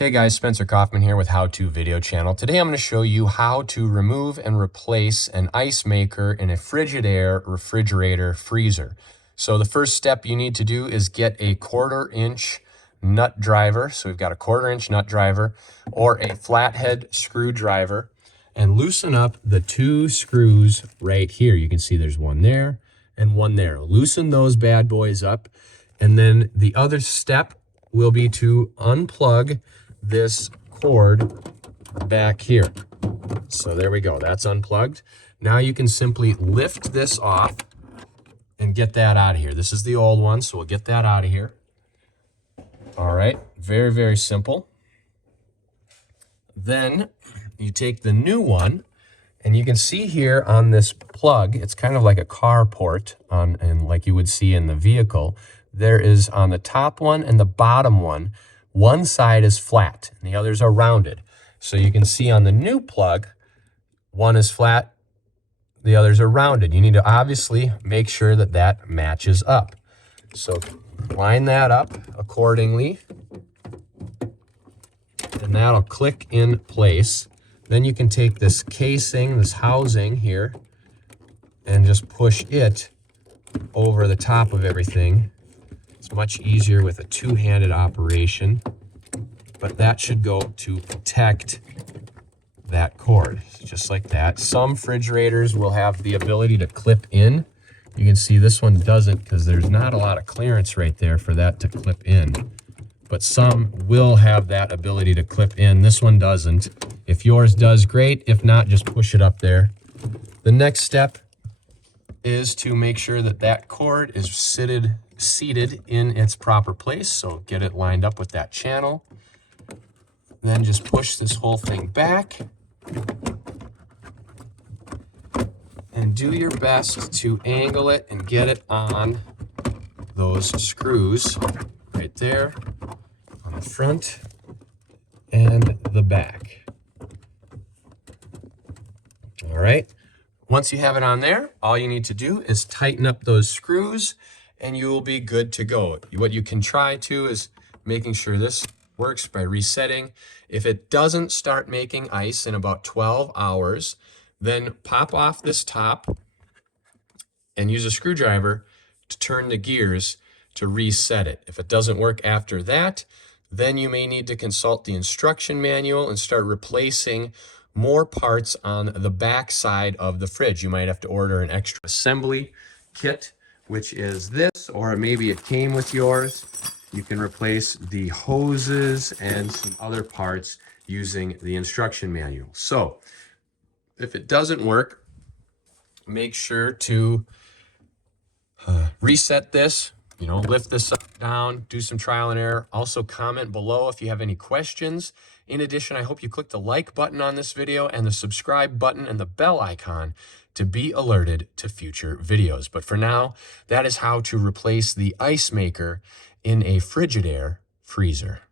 Hey guys, Spencer Kaufman here with How To Video Channel. Today I'm going to show you how to remove and replace an ice maker in a Frigidaire refrigerator freezer. So the first step you need to do is get a 1/4-inch nut driver. So we've got a 1/4-inch nut driver or a flathead screwdriver and loosen up the two screws right here. You can see there's one there and one there. Loosen those bad boys up, and then the other step will be to unplug this cord back here. So there we go, that's unplugged. Now you can simply lift this off and get that out of here. This is the old one, so we'll get that out of here. All right, very, very simple. Then you take the new one, and you can see here on this plug, it's kind of like a car port and like you would see in the vehicle. There is on the top one and the bottom one, one side is flat and the others are rounded. So you can see on the new plug, one is flat, the others are rounded. You need to obviously make sure that that matches up. So line that up accordingly, and that'll click in place. Then you can take this casing, this housing here, and just push it over the top of everything. It's much easier with a two-handed operation, but that should go to protect that cord, just like that. Some refrigerators will have the ability to clip in. You can see this one doesn't because there's not a lot of clearance right there for that to clip in. But some will have that ability to clip in. This one doesn't. If yours does, great. If not, just push it up there. The next step is to make sure that that cord is seated in its proper place. So get it lined up with that channel. Then just push this whole thing back and do your best to angle it and get it on those screws right there on the front and the back. All right. Once you have it on there, all you need to do is tighten up those screws and you will be good to go. What you can try to is making sure this works by resetting. If it doesn't start making ice in about 12 hours, then pop off this top and use a screwdriver to turn the gears to reset it. If it doesn't work after that, then you may need to consult the instruction manual and start replacing more parts on the back side of the fridge. You might have to order an extra assembly kit, which is this, or maybe it came with yours. You can replace the hoses and some other parts using the instruction manual. So if it doesn't work, make sure to reset this, lift this up, down, do some trial and error. Also comment below if you have any questions. In addition, I hope you click the like button on this video and the subscribe button and the bell icon to be alerted to future videos. But for now, that is how to replace the ice maker in a Frigidaire freezer.